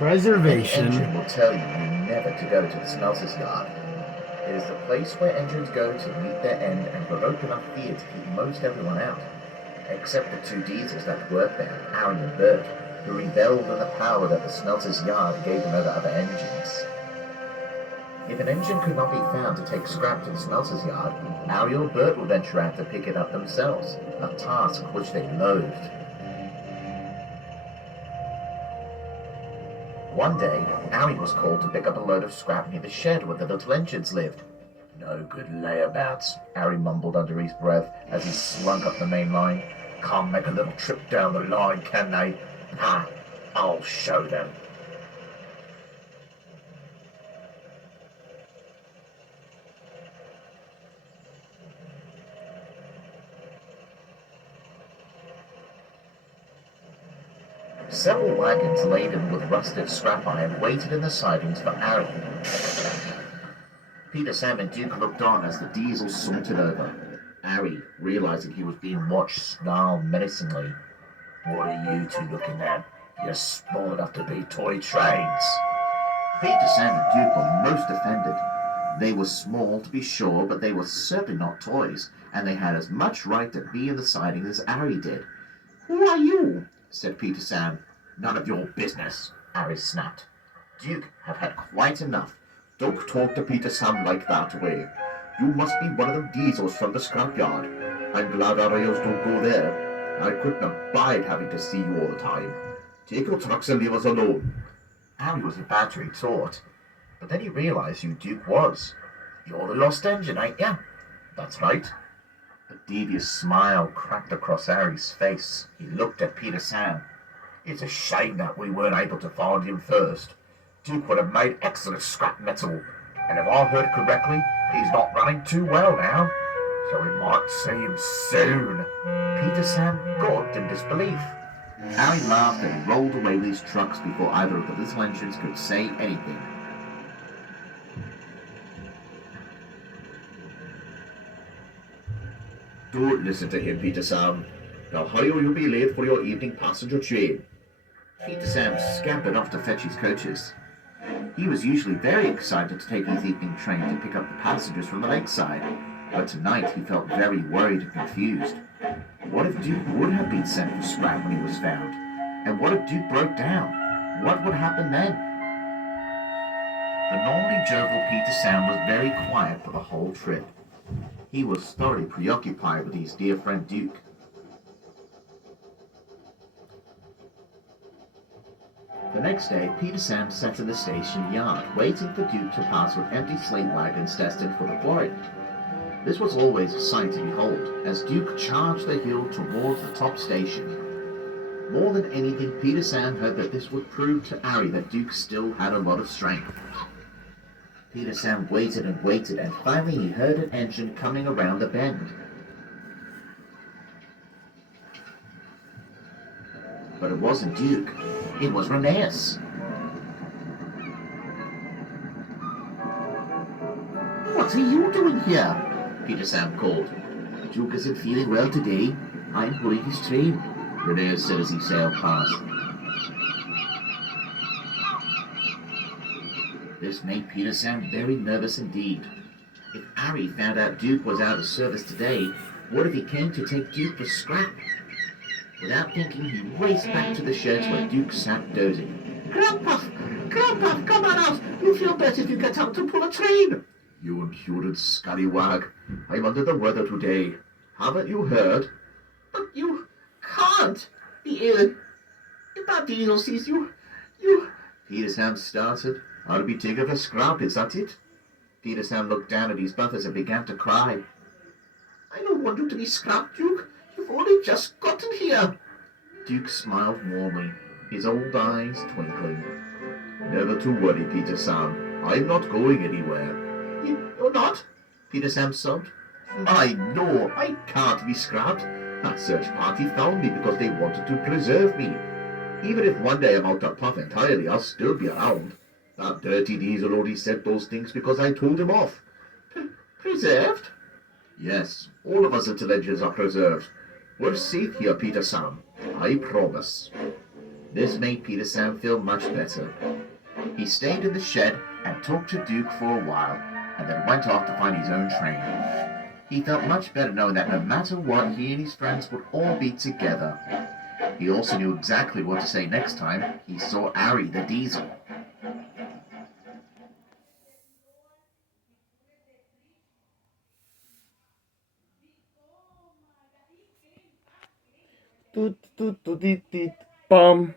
Preservation. Any engine will tell you never to go to the smelter's yard. It is the place where engines go to meet their end and provoke enough fear to keep most everyone out, except the two diesels that work there, Aaron and Bert, who rebelled in the power that the smelter's yard gave them over other engines. If an engine could not be found to take scrap to the smelter's yard, Harry or Bert would venture out to pick it up themselves, a task which they loathed. One day, Harry was called to pick up a load of scrap near the shed where the little engines lived. "No good layabouts," Harry mumbled under his breath as he slunk up the main line. "Can't make a little trip down the line, can they? Ha! I'll show them." Several wagons laden with rusted scrap iron waited in the sidings for Harry. Peter, Sam, and Duke looked on as the diesel sauntered over. Harry, realizing he was being watched, snarled menacingly. "What are you two looking at? You're small enough to be toy trains." Peter, Sam, and Duke were most offended. They were small, to be sure, but they were certainly not toys, and they had as much right to be in the siding as Harry did. "Who are you?" said Peter Sam. "None of your business," Harry snapped. "Duke have had quite enough. Don't talk to Peter Sam like that way. You must be one of them diesels from the scrapyard. I'm glad our rails don't go there. I couldn't abide having to see you all the time. Take your trucks and leave us alone." Harry was about to retort, but then he realized who Duke was. "You're the lost engine, ain't ya?" "That's right." A devious smile cracked across Harry's face. He looked at Peter Sam. "It's a shame that we weren't able to find him first. Duke would have made excellent scrap metal, and if I heard correctly, he's not running too well now, so we might see him soon." Peter Sam gawped in disbelief. Harry laughed and rolled away with his trucks before either of the little engines could say anything. "Don't listen to him, Peter Sam. Now hurry or you'll be late for your evening passenger train." Peter Sam scampered off to fetch his coaches. He was usually very excited to take his evening train to pick up the passengers from the lakeside, but tonight he felt very worried and confused. What if Duke would have been sent for scrap when he was found? And what if Duke broke down? What would happen then? The normally jovial Peter Sam was very quiet for the whole trip. He was thoroughly preoccupied with his dear friend Duke. The next day, Peter Sam sat in the station yard, waiting for Duke to pass with empty slate wagons destined for the quarry. This was always a sight to behold, as Duke charged the hill towards the top station. More than anything, Peter Sam heard that this would prove to Harry that Duke still had a lot of strength. Peter Sam waited and waited, and finally he heard an engine coming around the bend. But it wasn't Duke. It was Reneus. "What are you doing here?" Peter Sam called. "Duke isn't feeling well today. I'm pulling his train," Reneus said as he sailed past. This made Peter Sam very nervous indeed. If Harry found out Duke was out of service today, what if he came to take Duke for scrap? Without thinking, he raced back to the sheds where Duke sat dozing. Grandpa, come on out! You'll feel better if you get out to pull a train." "You impudent scallywag. I'm under the weather today. Haven't you heard?" "But you can't be ill. If that diesel sees you... Peter Sam started. "I'll be taking for scrap, is that it?" Peter Sam looked down at his buffers and began to cry. "I don't want you to be scrap, Duke. You've only just gotten here." Duke smiled warmly, his old eyes twinkling. "Never to worry, Peter Sam. I'm not going anywhere." You're not?" Peter Sam sobbed. "My, no, I can't be scrapped. That search party found me because they wanted to preserve me. Even if one day I'm out of puff entirely, I'll still be around. That dirty diesel only said those things because I told him off." Preserved?" "Yes, all of us little engines are preserved. We're safe here, Peter Sam. I promise." This made Peter Sam feel much better. He stayed in the shed and talked to Duke for a while, and then went off to find his own train. He felt much better knowing that no matter what, he and his friends would all be together. He also knew exactly what to say next time he saw Ari the Diesel. Toot, toot, toot, toot, toot. Bum.